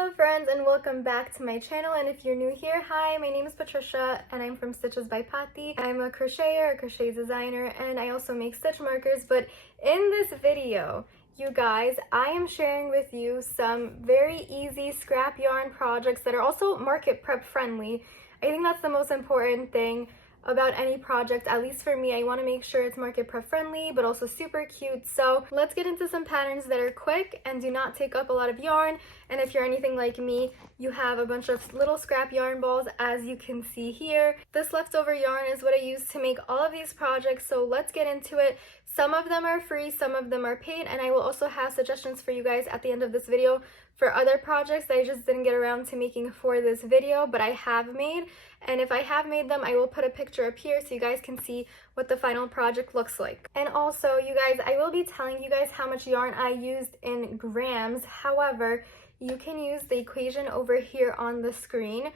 Hello friends, and welcome back to my channel. And if you're new here, hi, my name is Patricia and I'm from Stitches by Pati. I'm a crocheter, a crochet designer, and I also make stitch markers. But in this video, you guys, I am sharing with you some very easy scrap yarn projects that are also market prep friendly. I think that's the most important thing about any project. At least for me, I want to make sure it's market prep friendly but also super cute. So let's get into some patterns that are quick and do not take up a lot of yarn. And if you're anything like me, you have a bunch of little scrap yarn balls, as you can see here. This leftover yarn is what I use to make all of these projects, so let's get into it. Some of them are free, some of them are paid, and I will also have suggestions for you guys at the end of this video for other projects that I just didn't get around to making for this video, but I have made. And if I have made them, I will put a picture up here so you guys can see what the final project looks like. And also, you guys, I will be telling you guys how much yarn I used in grams. However, you can use the equation over here on the screen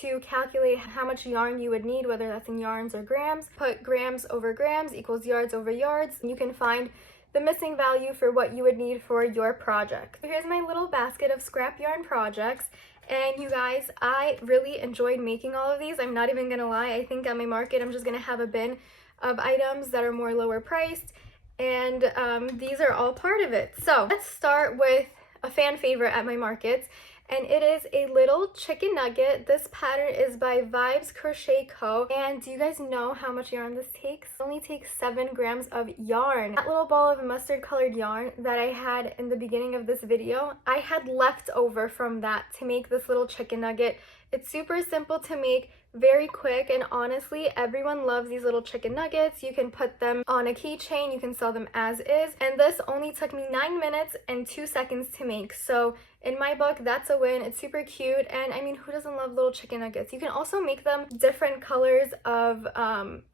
to calculate how much yarn you would need, whether that's in yards or grams. Put grams over grams equals yards over yards. You can find the missing value for what you would need for your project. So here's my little basket of scrap yarn projects. And you guys, I really enjoyed making all of these. I'm not even gonna lie. I think at my market, I'm just gonna have a bin of items that are more lower priced. And these are all part of it. So let's start with a fan favorite at my markets, and it is a little chicken nugget. This pattern is by VibesCrochetCo, and do you guys know how much yarn this takes? It only takes 7 grams of yarn. That little ball of mustard colored yarn that I had in the beginning of this video, I had left over from that to make this little chicken nugget. It's super simple to make, very quick, and honestly, everyone loves these little chicken nuggets. You can put them on a keychain, you can sell them as is, and this only took me 9 minutes and 2 seconds to make. So in my book, that's a win. It's super cute, and I mean, who doesn't love little chicken nuggets? You can also make them different colors of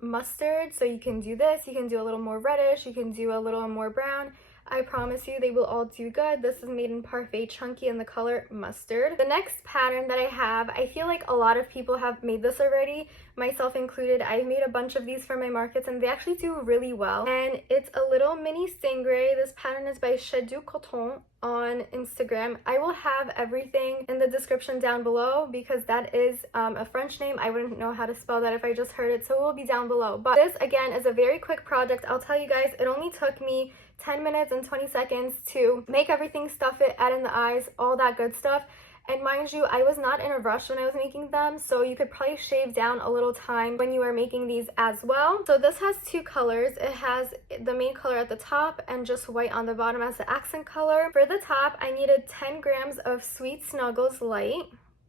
mustard. So you can do this, you can do a little more reddish, you can do a little more brown. I promise you they will all do good. This is made in Parfait Chunky in the color mustard. The next pattern that I have, I feel like a lot of people have made this already, myself included. I've made a bunch of these for my markets and they actually do really well. And it's a little mini stingray. This pattern is by ChezDouxCoton on Instagram. I will have everything in the description down below because that is a French name. I wouldn't know how to spell that if I just heard it, so it will be down below. But this again is a very quick project. I'll tell you guys, it only took me 10 minutes and 20 seconds to make everything, stuff it, add in the eyes, all that good stuff. And mind you, I was not in a rush when I was making them, so you could probably shave down a little time when you are making these as well. So this has 2 colors. It has the main color at the top and just white on the bottom as the accent color. For the top, I needed 10 grams of Sweet Snuggles Light.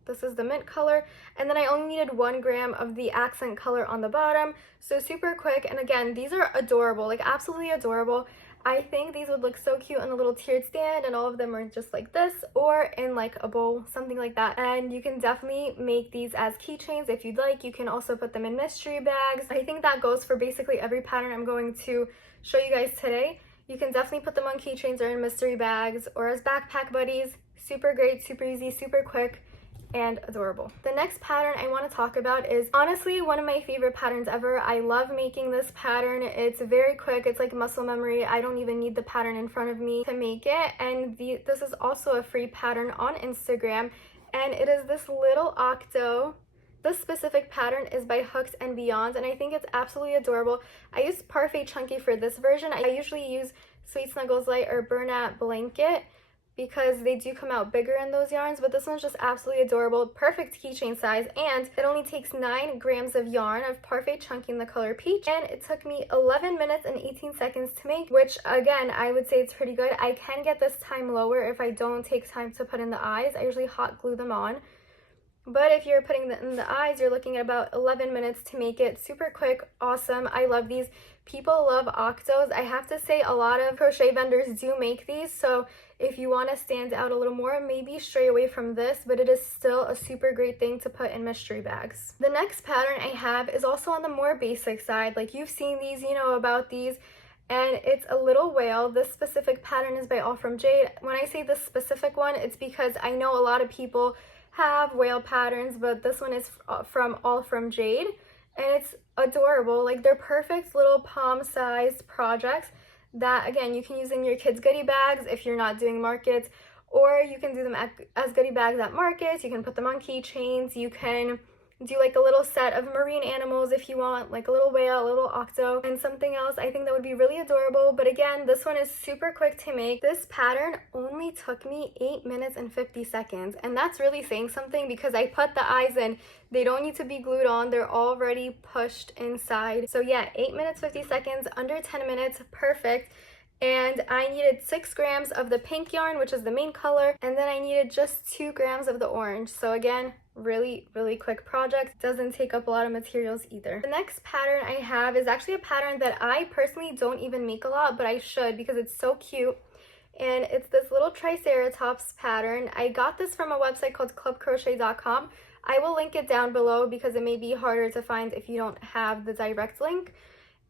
This is the mint color, and then I only needed 1 gram of the accent color on the bottom. So super quick, and again, these are adorable, like absolutely adorable. I think these would look so cute on a little tiered stand, and all of them are just like this or in like a bowl, something like that. And you can definitely make these as keychains if you'd like. You can also put them in mystery bags. I think that goes for basically every pattern I'm going to show you guys today. You can definitely put them on keychains or in mystery bags or as backpack buddies. Super great, super easy, super quick, and adorable. The next pattern I want to talk about is honestly one of my favorite patterns ever. I love making this pattern. It's very quick. It's like muscle memory. I don't even need the pattern in front of me to make it. And this is also a free pattern on Instagram, and it is this little Octo. This specific pattern is by HookedAndBeyond, and I think it's absolutely adorable. I use Parfait Chunky for this version. I usually use Sweet Snuggles Light or Bernat Blanket because they do come out bigger in those yarns, but this one's just absolutely adorable, perfect keychain size, and it only takes 9 grams of yarn of Parfait Chunky in the color peach, and it took me 11 minutes and 18 seconds to make, which again, I would say it's pretty good. I can get this time lower if I don't take time to put in the eyes. I usually hot glue them on. But if you're putting them in the eyes, you're looking at about 11 minutes to make it. Super quick, awesome. I love these. People love Octos. I have to say a lot of crochet vendors do make these, so if you want to stand out a little more, maybe stray away from this, but it is still a super great thing to put in mystery bags. The next pattern I have is also on the more basic side. Like, you've seen these, you know about these, and it's a little whale. This specific pattern is by AllFromJade. When I say this specific one, it's because I know a lot of people have whale patterns, but this one is from AllFromJade, and it's adorable. Like, they're perfect little palm-sized projects that again you can use in your kids goodie bags if you're not doing markets, or you can do them as goodie bags at markets. You can put them on keychains. You can do like a little set of marine animals if you want, like a little whale, a little octo, and something else. I think that would be really adorable. But again, this one is super quick to make. This pattern only took me 8 minutes and 50 seconds, and that's really saying something because I put the eyes in. They don't need to be glued on, they're already pushed inside. So yeah, 8 minutes 50 seconds, under 10 minutes, perfect. And I needed 6 grams of the pink yarn, which is the main color, and then I needed just 2 grams of the orange. So again, really quick project. Doesn't take up a lot of materials either. The next pattern I have is actually a pattern that I personally don't even make a lot, but I should because it's so cute. And it's this little Triceratops pattern. I got this from a website called clubcrochet.com. I will link it down below because it may be harder to find if you don't have the direct link.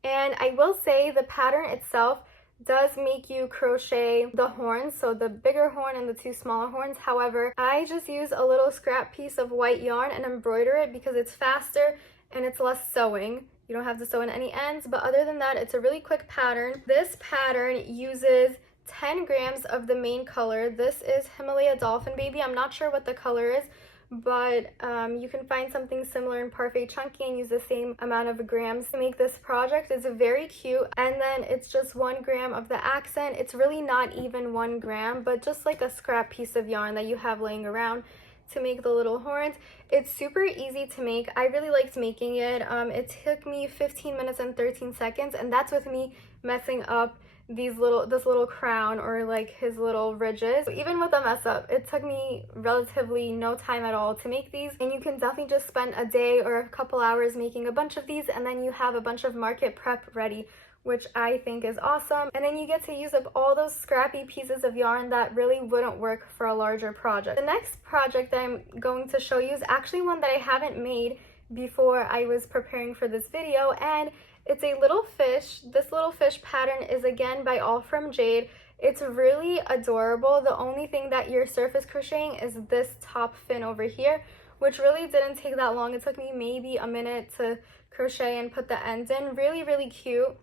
And I will say the pattern itself does make you crochet the horns, so the bigger horn and the 2 smaller horns. However, I just use a little scrap piece of white yarn and embroider it because it's faster and it's less sewing. You don't have to sew in any ends, but other than that, it's a really quick pattern. This pattern uses 10 grams of the main color. This is Himalaya Dolphin Baby. I'm not sure what the color is, but you can find something similar in Parfait Chunky and use the same amount of grams to make this project. It's very cute. And then it's just 1 gram of the accent. It's really not even 1 gram, but just like a scrap piece of yarn that you have laying around to make the little horns. It's super easy to make. I really liked making it. It took me 15 minutes and 13 seconds, and that's with me messing up this little crown or like his little ridges. Even with a mess up, it took me relatively no time at all to make these, and you can definitely just spend a day or a couple hours making a bunch of these, and then you have a bunch of market prep ready, which I think is awesome. And then you get to use up all those scrappy pieces of yarn that really wouldn't work for a larger project. The next project that I'm going to show you is actually one that I haven't made before I was preparing for this video, and it's a little fish. This little fish pattern is again by AllFromJade. It's really adorable. The only thing that you're surface crocheting is this top fin over here, which really didn't take that long. It took me maybe a minute to crochet and put the ends in. Really cute.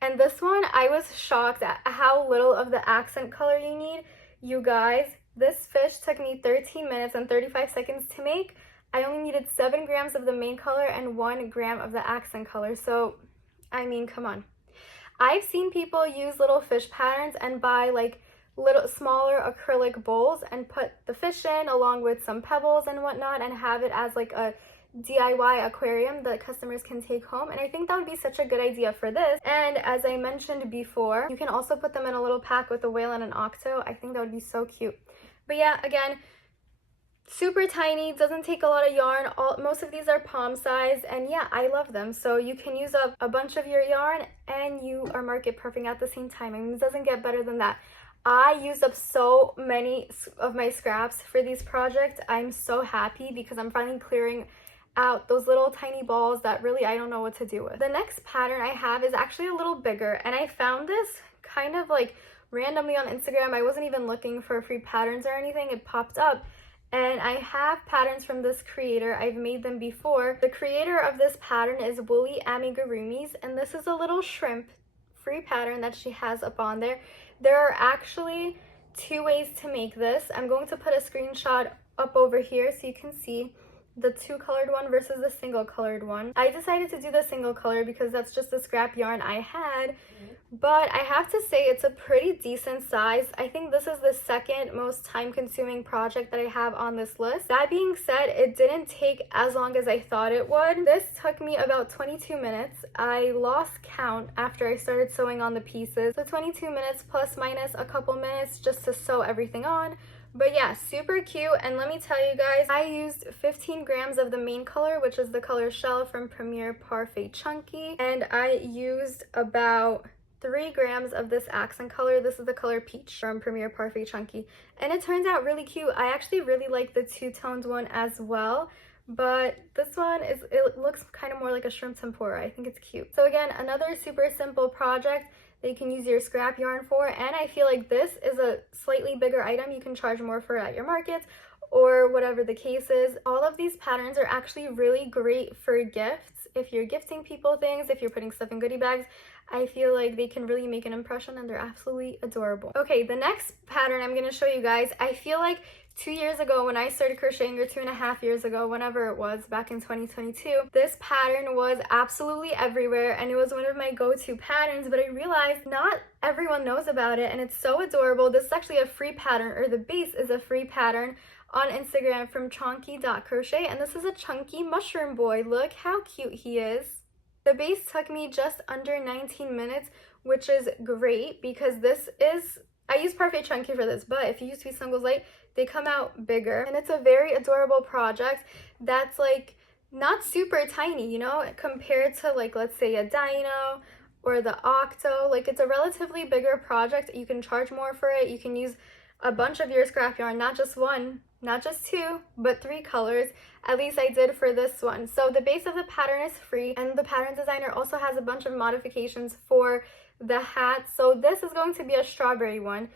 And this one, I was shocked at how little of the accent color you need. You guys, this fish took me 13 minutes and 35 seconds to make. I only needed 7 grams of the main color and 1 gram of the accent color. So, I mean, come on. I've seen people use little fish patterns and buy like little smaller acrylic bowls and put the fish in along with some pebbles and whatnot and have it as like a DIY aquarium that customers can take home. And I think that would be such a good idea for this. And as I mentioned before, you can also put them in a little pack with a whale and an octo. I think that would be so cute. But yeah, again, super tiny, doesn't take a lot of yarn. Most of these are palm size, and yeah, I love them. So you can use up a bunch of your yarn and you are market perfect at the same time. I mean, it doesn't get better than that. I used up so many of my scraps for these projects. I'm so happy because I'm finally clearing out those little tiny balls that really I don't know what to do with. The next pattern I have is actually a little bigger, and I found this kind of like randomly on Instagram. I wasn't even looking for free patterns or anything. It popped up. And I have patterns from this creator. I've made them before. The creator of this pattern is WooliAmigurumis, and this is a little shrimp free pattern that she has up on there. There are actually 2 ways to make this. I'm going to put a screenshot up over here so you can see the 2-colored one versus the single colored one. I decided to do the single color because that's just the scrap yarn I had, but I have to say it's a pretty decent size. I think this is the second most time-consuming project that I have on this list. That being said, it didn't take as long as I thought it would. This took me about 22 minutes. I lost count after I started sewing on the pieces. So 22 minutes plus minus a couple minutes just to sew everything on. But yeah, super cute. And let me tell you guys, I used 15 grams of the main color, which is the color Shell from Premier Parfait Chunky. And I used about 3 grams of this accent color. This is the color Peach from Premier Parfait Chunky. And it turns out really cute. I actually really like the 2-toned one as well. But this one, it looks kind of more like a shrimp tempura. I think it's cute. So again, another super simple project that you can use your scrap yarn for, and I feel like this is a slightly bigger item. You can charge more for it at your markets or whatever the case is. All of these patterns are actually really great for gifts if you're gifting people things, if you're putting stuff in goodie bags. I feel like they can really make an impression and they're absolutely adorable. Okay, the next pattern I'm going to show you guys, I feel like 2 years ago when I started crocheting, or 2.5 years ago, whenever it was, back in 2022, this pattern was absolutely everywhere and it was one of my go-to patterns, but I realized not everyone knows about it and it's so adorable. This is actually a free pattern, or the base is a free pattern on Instagram from Chonky.Crochet, and this is a chunky mushroom boy. Look how cute he is. The base took me just under 19 minutes, which is great because this is, I use Parfait Chunky for this, but if you use Sweet Snuggles Light, they come out bigger. And it's a very adorable project that's like not super tiny, you know, compared to like, let's say a Dino or the Octo. Like, it's a relatively bigger project. You can charge more for it. You can use a bunch of your scrap yarn, not just one, not just two, but 3 colors. At least I did for this one. So the base of the pattern is free, and the pattern designer also has a bunch of modifications for the hat. So this is going to be a strawberry one.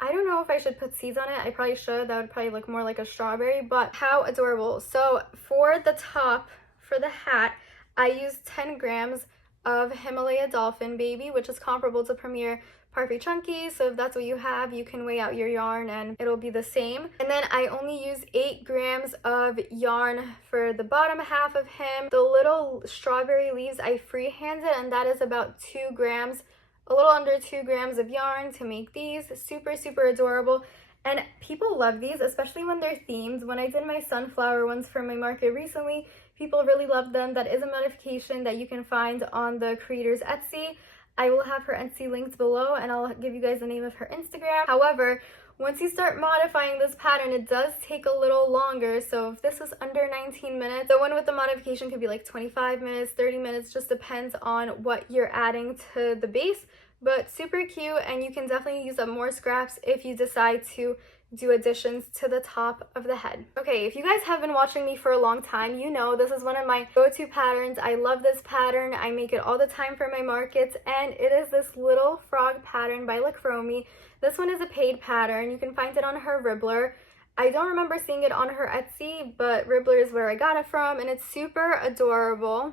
I don't know if I should put seeds on it. I probably should. That would probably look more like a strawberry, but how adorable. So for the top, for the hat, I used 10 grams of Himalaya Dolphin Baby, which is comparable to Premier Parfait Chunky. So if that's what you have, you can weigh out your yarn and it'll be the same. And then I only use 8 grams of yarn for the bottom half of him. The little strawberry leaves I freehanded, and that is about 2 grams, a little under 2 grams of yarn to make these. Super, super adorable. And people love these, especially when they're themed. When I did my sunflower ones for my market recently, people really loved them. That is a modification that you can find on the creator's Etsy. I will have her Etsy linked below, and I'll give you guys the name of her Instagram. However, once you start modifying this pattern, it does take a little longer. So if this is under 19 minutes, the one with the modification could be like 25 minutes, 30 minutes, just depends on what you're adding to the base. But super cute, and you can definitely use up more scraps if you decide to do additions to the top of the head. Okay, if you guys have been watching me for a long time, you know this is one of my go-to patterns. I love this pattern. I make it all the time for my markets, and it is this little frog pattern by Meeee. This one is a paid pattern. You can find it on her Ribbler. I don't remember seeing it on her Etsy, but Ribbler is where I got it from, and it's super adorable.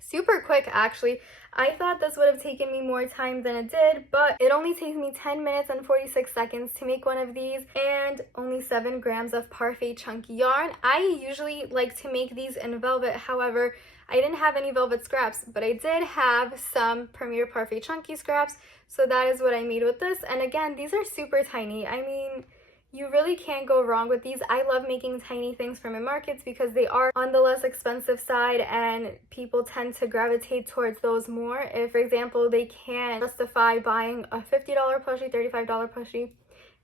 Super quick, actually. I thought this would have taken me more time than it did, but it only takes me 10 minutes and 46 seconds to make one of these, and only 7 grams of Parfait Chunky yarn. I usually like to make these in velvet. However, I didn't have any velvet scraps, but I did have some Premier Parfait Chunky scraps, so that is what I made with this. And again, these are super tiny. I mean, you really can't go wrong with these. I love making tiny things for my markets because they are on the less expensive side, and people tend to gravitate towards those more. If, for example, they can't justify buying a $50 plushie, $35 plushie,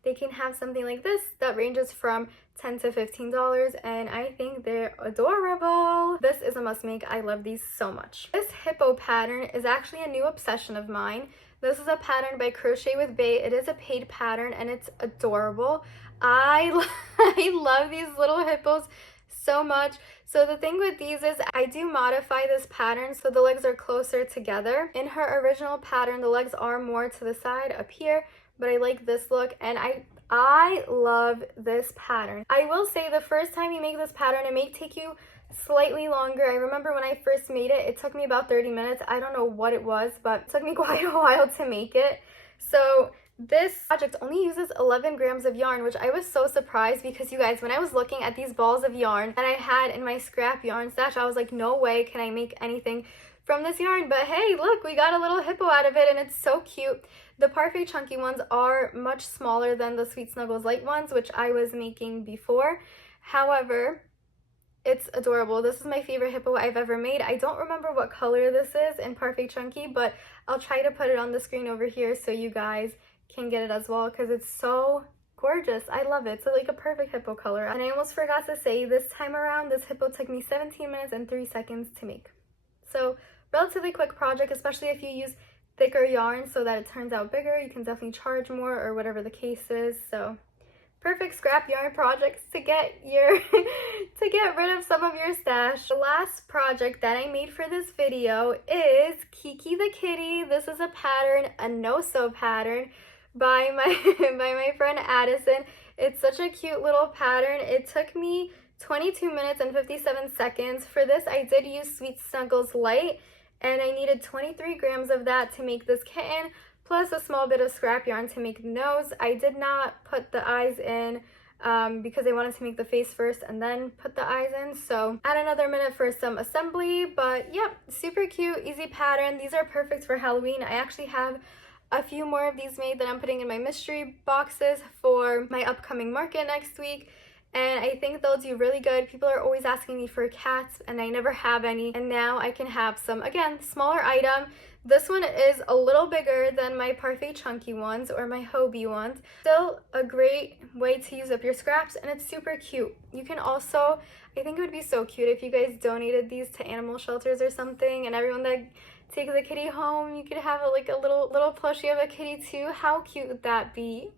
they can have something like this that ranges from $10 to $15, and I think they're adorable. This is a must make. I love these so much. This hippo pattern is actually a new obsession of mine. This is a pattern by Crochet with Bay. It is a paid pattern and it's adorable. I love these little hippos so much. So the thing with these is I do modify this pattern so the legs are closer together. In her original pattern, the legs are more to the side up here, but I like this look, and I love this pattern. I will say the first time you make this pattern, it may take you slightly longer. I remember when I first made it, it took me about 30 minutes. I don't know what it was, but it took me quite a while to make it. So this project only uses 11 grams of yarn, which I was so surprised because, you guys, when I was looking at these balls of yarn that I had in my scrap yarn stash, I was like, no way can I make anything from this yarn. But hey, look, we got a little hippo out of it, and it's so cute. The Parfait Chunky ones are much smaller than the Sweet Snuggles Light ones, which I was making before. However, it's adorable. This is my favorite hippo I've ever made. I don't remember what color this is in Parfait Chunky, but I'll try to put it on the screen over here so you guys can get it as well, because it's so gorgeous. I love it. It's like a perfect hippo color. And I almost forgot to say, this time around, this hippo took me 17 minutes and 3 seconds to make. So relatively quick project, especially if you use thicker yarn so that it turns out bigger. You can definitely charge more or whatever the case is. So perfect scrap yarn projects to get your to get rid of some of your stash. The last project that I made for this video is Kiki the kitty. This is a pattern, a no-sew pattern by my friend Addison. It's such a cute little pattern. It took me 22 minutes and 57 seconds. For this, I did use Sweet Snuggles Light, and I needed 23 grams of that to make this kitten, plus a small bit of scrap yarn to make the nose. I did not put the eyes in because I wanted to make the face first and then put the eyes in. So add another minute for some assembly, but yep, super cute, easy pattern. These are perfect for Halloween. I actually have a few more of these made that I'm putting in my mystery boxes for my upcoming market next week. And I think they'll do really good. People are always asking me for cats and I never have any. And now I can have some, again, smaller item. This one is a little bigger than my Parfait Chunky ones or my Hobie ones. Still a great way to use up your scraps, and it's super cute. You can also, I think it would be so cute if you guys donated these to animal shelters or something, and everyone that takes a kitty home, you could have like a little plushie of a kitty too. How cute would that be?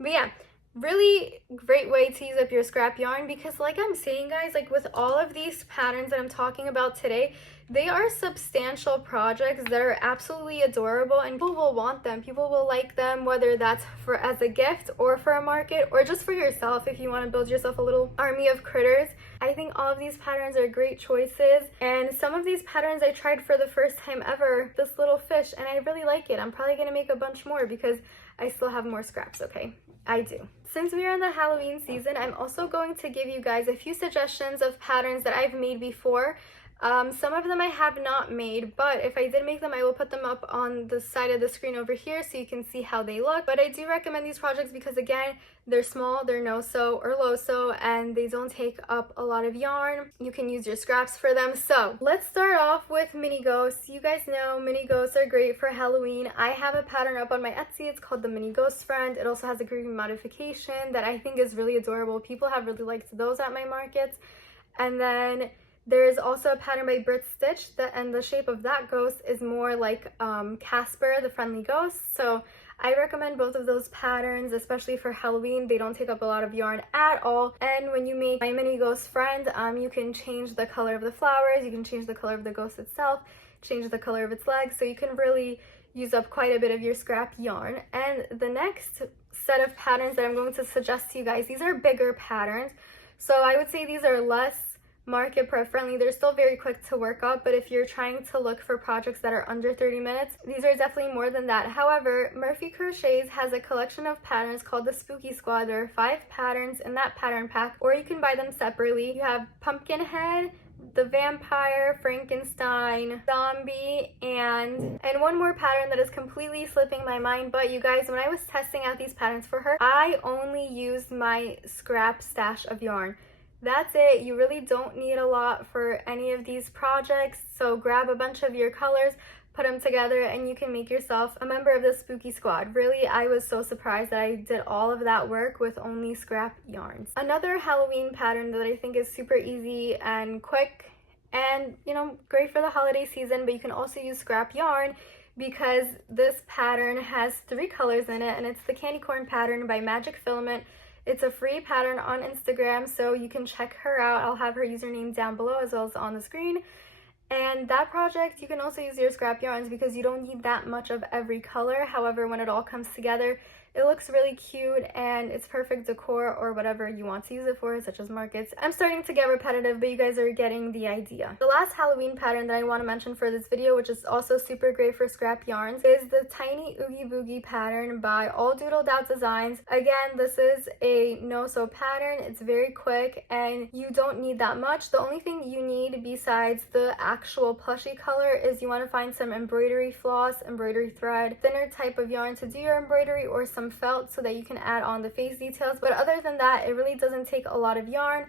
But yeah, really great way to use up your scrap yarn, because like I'm saying, guys, like with all of these patterns that I'm talking about today, they are substantial projects that are absolutely adorable, and people will want them. People will like them, whether that's for as a gift or for a market or just for yourself if you want to build yourself a little army of critters. I think all of these patterns are great choices, and some of these patterns I tried for the first time ever, this little fish, and I really like it. I'm probably going to make a bunch more because I still have more scraps, okay? I do. Since we are in the Halloween season, I'm also going to give you guys a few suggestions of patterns that I've made before. Some of them I have not made, but if I did make them, I will put them up on the side of the screen over here so you can see how they look. But I do recommend these projects because, again, they're small, they're no-sew or low-sew, and they don't take up a lot of yarn. You can use your scraps for them. So let's start off with mini ghosts. You guys know mini ghosts are great for Halloween. I have a pattern up on my Etsy. It's called the Mini Ghost Friend. It also has a green modification that I think is really adorable. People have really liked those at my markets. And then there is also a pattern by Brit Stitch, and the shape of that ghost is more like Casper, the friendly ghost. So I recommend both of those patterns, especially for Halloween. They don't take up a lot of yarn at all. And when you make my mini ghost friend, you can change the color of the flowers, you can change the color of the ghost itself, change the color of its legs, so you can really use up quite a bit of your scrap yarn. And the next set of patterns that I'm going to suggest to you guys, these are bigger patterns. So I would say these are less market friendly. They're still very quick to work up, but if you're trying to look for projects that are under 30 minutes, these are definitely more than that. However, Murphy Crochets has a collection of patterns called the Spooky Squad. There are 5 patterns in that pattern pack, or you can buy them separately. You have Pumpkinhead, the Vampire, Frankenstein, Zombie, and one more pattern that is completely slipping my mind. But you guys, when I was testing out these patterns for her, I only used my scrap stash of yarn. That's it. You really don't need a lot for any of these projects. So grab a bunch of your colors, put them together, and you can make yourself a member of the Spooky Squad. Really, I was so surprised that I did all of that work with only scrap yarns. Another Halloween pattern that I think is super easy and quick and, you know, great for the holiday season, but you can also use scrap yarn because this pattern has 3 colors in it, and it's the Candy Corn pattern by Magic Filament. It's a free pattern on Instagram, so you can check her out. I'll have her username down below as well as on the screen. And that project, you can also use your scrap yarns because you don't need that much of every color. However, when it all comes together, it looks really cute and it's perfect decor or whatever you want to use it for, such as markets. I'm starting to get repetitive, but you guys are getting the idea. The last Halloween pattern that I want to mention for this video, which is also super great for scrap yarns, is the Tiny Oogie Boogie pattern by All Doodled Out Designs. Again, this is a no-sew pattern. It's very quick and you don't need that much. The only thing you need besides the actual plushie color is you want to find some embroidery floss, embroidery thread, thinner type of yarn to do your embroidery, or some felt so that you can add on the face details. But other than that, it really doesn't take a lot of yarn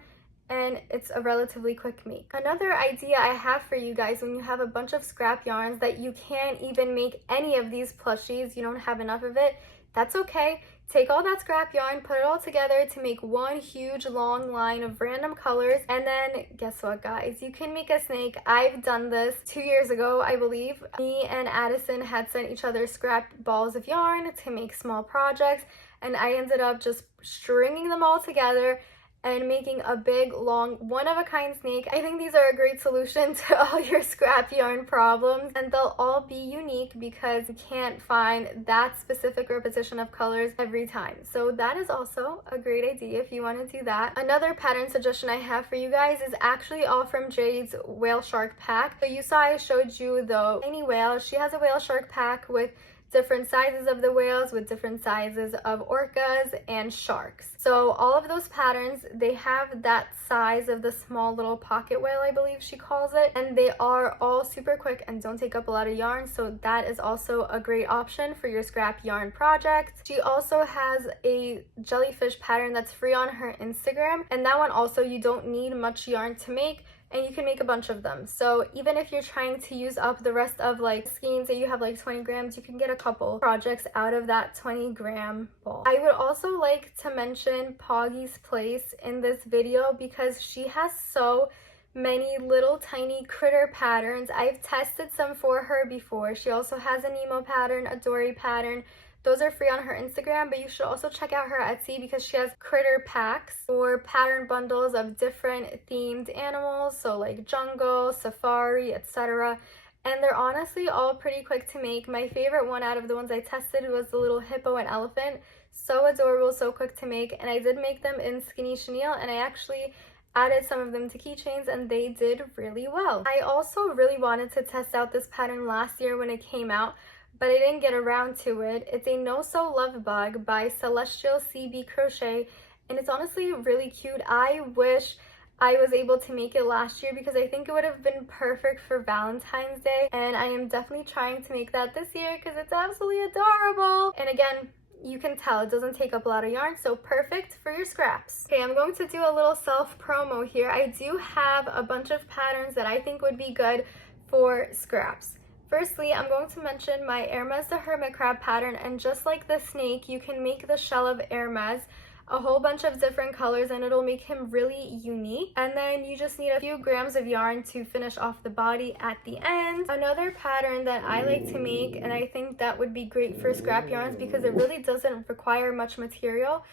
and it's a relatively quick make. Another idea I have for you guys when you have a bunch of scrap yarns that you can't even make any of these plushies, you don't have enough of it, that's okay. Take all that scrap yarn, put it all together to make one huge long line of random colors, and then guess what, guys? You can make a snake. I've done this 2 years ago, I believe. Me and Addison had sent each other scrap balls of yarn to make small projects, and I ended up just stringing them all together and making a big, long, one-of-a-kind snake. I think these are a great solution to all your scrap yarn problems, and they'll all be unique because you can't find that specific repetition of colors every time. So that is also a great idea if you want to do that. Another pattern suggestion I have for you guys is actually AllFromJade's whale shark pack. So you saw I showed you the tiny whale. She has a whale shark pack with different sizes of the whales, with different sizes of orcas and sharks. So all of those patterns, they have that size of the small little pocket whale, I believe she calls it, and they are all super quick and don't take up a lot of yarn, so that is also a great option for your scrap yarn project. She also has a jellyfish pattern that's free on her Instagram, and that one also you don't need much yarn to make, and you can make a bunch of them. So even if you're trying to use up the rest of like skeins that you have like 20 grams, you can get a couple projects out of that 20-gram ball. I would also like to mention Poggy's Place in this video because she has so many little tiny critter patterns. I've tested some for her before. She also has a Nemo pattern, a Dory pattern. Those are free on her Instagram, but you should also check out her Etsy because she has critter packs or pattern bundles of different themed animals, so like jungle, safari, etc. And they're honestly all pretty quick to make. My favorite one out of the ones I tested was the little hippo and elephant. So adorable, so quick to make, and I did make them in skinny chenille, and I actually added some of them to keychains and they did really well. I also really wanted to test out this pattern last year when it came out, but I didn't get around to it. It's a No So Love Bug by Celestial CB Crochet, and it's honestly really cute. I wish I was able to make it last year because I think it would have been perfect for Valentine's Day, and I am definitely trying to make that this year because it's absolutely adorable. And again, you can tell it doesn't take up a lot of yarn, so perfect for your scraps. Okay, I'm going to do a little self promo here. I do have a bunch of patterns that I think would be good for scraps. Firstly, I'm going to mention my Hermes the Hermit Crab pattern, and just like the snake, you can make the shell of Hermes a whole bunch of different colors and it'll make him really unique. And then you just need a few grams of yarn to finish off the body at the end. Another pattern that I like to make, and I think that would be great for scrap yarns because it really doesn't require much material,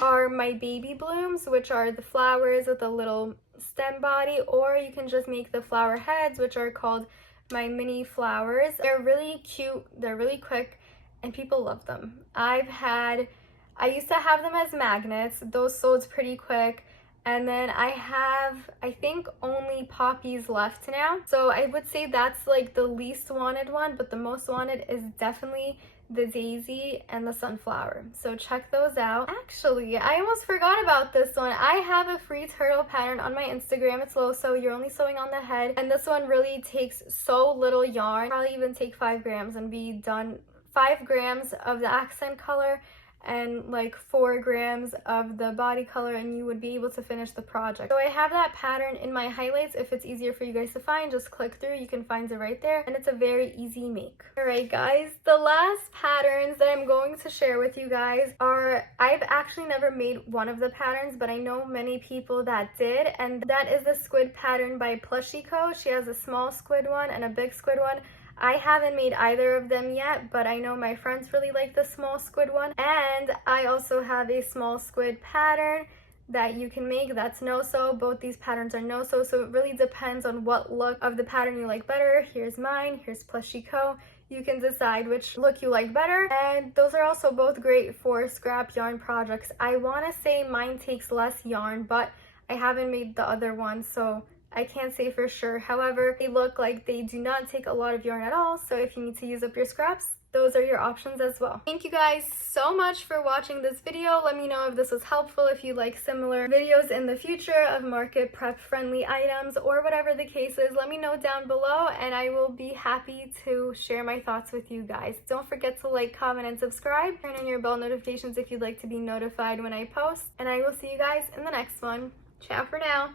are my baby blooms, which are the flowers with a little stem body, or you can just make the flower heads, which are called my mini flowers. They're really cute, they're really quick, and people love them. I used to have them as magnets. Those sold pretty quick. And then I have, I think, only poppies left now. So I would say that's like the least wanted one, but the most wanted is definitely the daisy and the sunflower. So check those out. Actually, I almost forgot about this one. I have a free turtle pattern on my Instagram. It's low, so you're only sewing on the head. And this one really takes so little yarn. Probably even take 5 grams and be done. 5 grams of the accent color and like 4 grams of the body color, and you would be able to finish the project. So I have that pattern in my highlights. If it's easier for you guys to find, just click through, you can find it right there, and it's a very easy make. Alright guys, the last patterns that I'm going to share with you guys are, I've actually never made one of the patterns, but I know many people that did, and that is the squid pattern by Plushies. She has a small squid one and a big squid one. I haven't made either of them yet, but I know my friends really like the small squid one. And I also have a small squid pattern that you can make that's no-sew. Both these patterns are no-sew, so it really depends on what look of the pattern you like better. Here's mine, here's Plushies. You can decide which look you like better. And those are also both great for scrap yarn projects. I want to say mine takes less yarn, but I haven't made the other one, so I can't say for sure. However, they look like they do not take a lot of yarn at all, so if you need to use up your scraps, those are your options as well. Thank you guys so much for watching this video. Let me know if this was helpful, if you like similar videos in the future of market prep friendly items, or whatever the case is. Let me know down below and I will be happy to share my thoughts with you guys. Don't forget to like, comment, and subscribe. Turn on your bell notifications if you'd like to be notified when I post, and I will see you guys in the next one. Ciao for now.